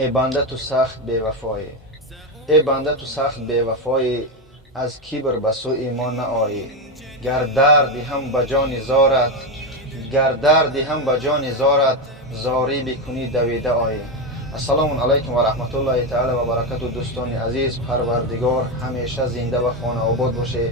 ای بنده تو سخت بی‌وفایی، ای بنده تو سخت بی‌وفایی، از کبر به سوی ما نآیی. گر دردی هم به جان زارت، گر دردی هم به جان زارت، زاری بکنی دویده آیی. السلام علیکم و رحمت الله تعالی و برکاته. دوستان عزیز، پروردگار همیشه زنده و خانه آباد باشه.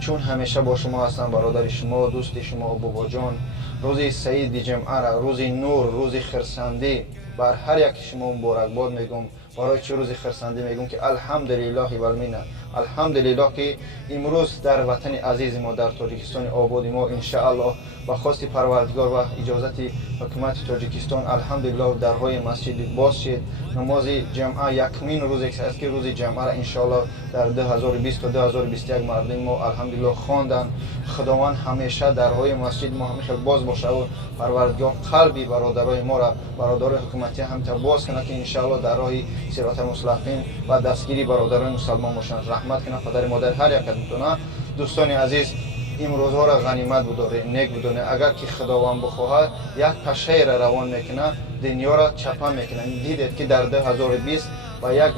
چون همیشه با شما هستم، برادر شما، دوست شما بابا جان. روز سعید جمعه را، روز نور، روز خرسندی بر هر یک شما مبارکباد میگم. برای چه روز خرسندی میگم که الحمدلله و المنه، الحمدلله که امروز در وطن عزیز ما، در تاجیکستان آباد ما، ان شاء الله با خواست پروردگار و اجازت حکومت تاجیکستان الحمدلله درهای مسجد باز شد. نماز جمعه یکمین روز است که روز جمعه را ان شاء الله در 2020 و 2021 مردم ما الحمدلله خواندن. خداوند همیشه درهای مسجد ما همیشه باز باشه و پروردگار قلبی برادرای ما را، برادرای حکومتی هم تا باز کنه که ان شاء الله در راه صراط المستقیم و دستگیری برادران مسلمان باشند. رحمت کنه پدر مادر هر یکتون. دوستان عزیز، این روزها را غنیمت بداره، نیک بدونه. اگر که خداوند بخواهد یک پشه را روان میکنه، دنیا را چپه میکنه. دیدید که در 2020 با یک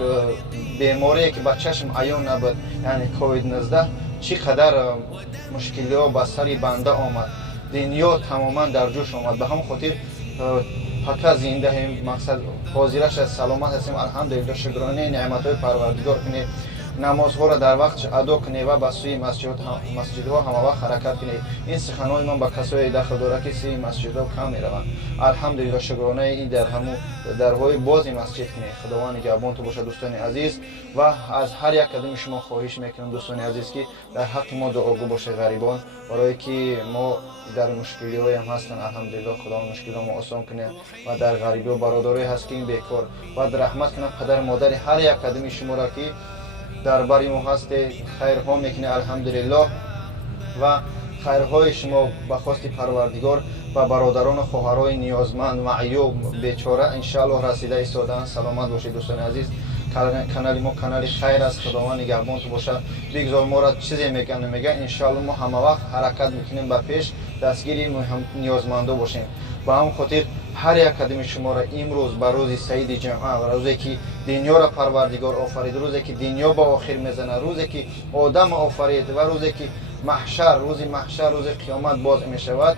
بیماری که با چشم عیان نبود، یعنی کووید 19، چقدر مشکلی ها به سر بنده آمد. دنیا تماما در جوش آمد. به هم خاطر فقط زنده هم، مقصد حاضرش از سلامت هستیم. الحمدلله شکرانه نعمت های پروردگار کنید. نمازها را در وقت ادا کنید و به سوی مسجدها همه وقت حرکت کنید. این سخنهای من با کسایی داخل داره که سوی مسجدها کم میروند. الحمدلله شکرانه این در همو درهای باز مسجد کنید. خداوند نگهبان تو باشه. دوستان عزیز، و از هر یک کدام شما خواهش میکنم دوستان عزیز که در حق ما دعاگو باشه. غریبان برای که ما در مشکلی های هم هستن، الحمدلله خداوند مشکل ما آسان کنه. و در غریبی و برادرای هست که این بیکار، و رحمت کنه پدر مادر هر یک کدام شما را که در بری ما هست، خیرها میکنه الحمدلله. و خیرهای شما به خواست پروردگار و برادران و خواهرای نیازمند معیوب بیچاره ان شاء الله رسیده ایستادن. سلامت باشید دوستان عزیز. کانال ما کانال خیر است. خداوند نگهبان تو باشه. بگذار ما را چیزی میگه ان شاء الله ما همه وقت حرکت میکنیم به پیش، دستگیری نیازمندا باشیم. با هم خاطر هر یک کدام شما را امروز به روز سعید جمعه، و روزی که دنیا را پروردگار آفرید، روزی که دنیا به آخر میزنه، روزی که آدم آفرید، و روزی که محشر، روز محشر، روز قیامت باز می شود،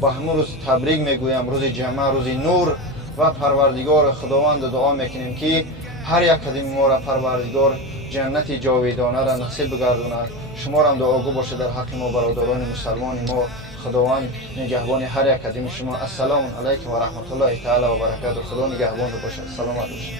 با همون روز تبریک میگویم. روز جمعه، روز نور. و پروردگار خداوند دعا میکنیم که هر یک کدام ما را پروردگار جنت جاویدانه را نصیب بگرداند. شما را هم دعاگو باشه در حق ما برادران مسلمان ما. خداوند نگهبان هر یک کدام شما. السلام علیکم و رحمت الله تعالی و برکاته. خدا نگهبان باشه. سلامت باشید.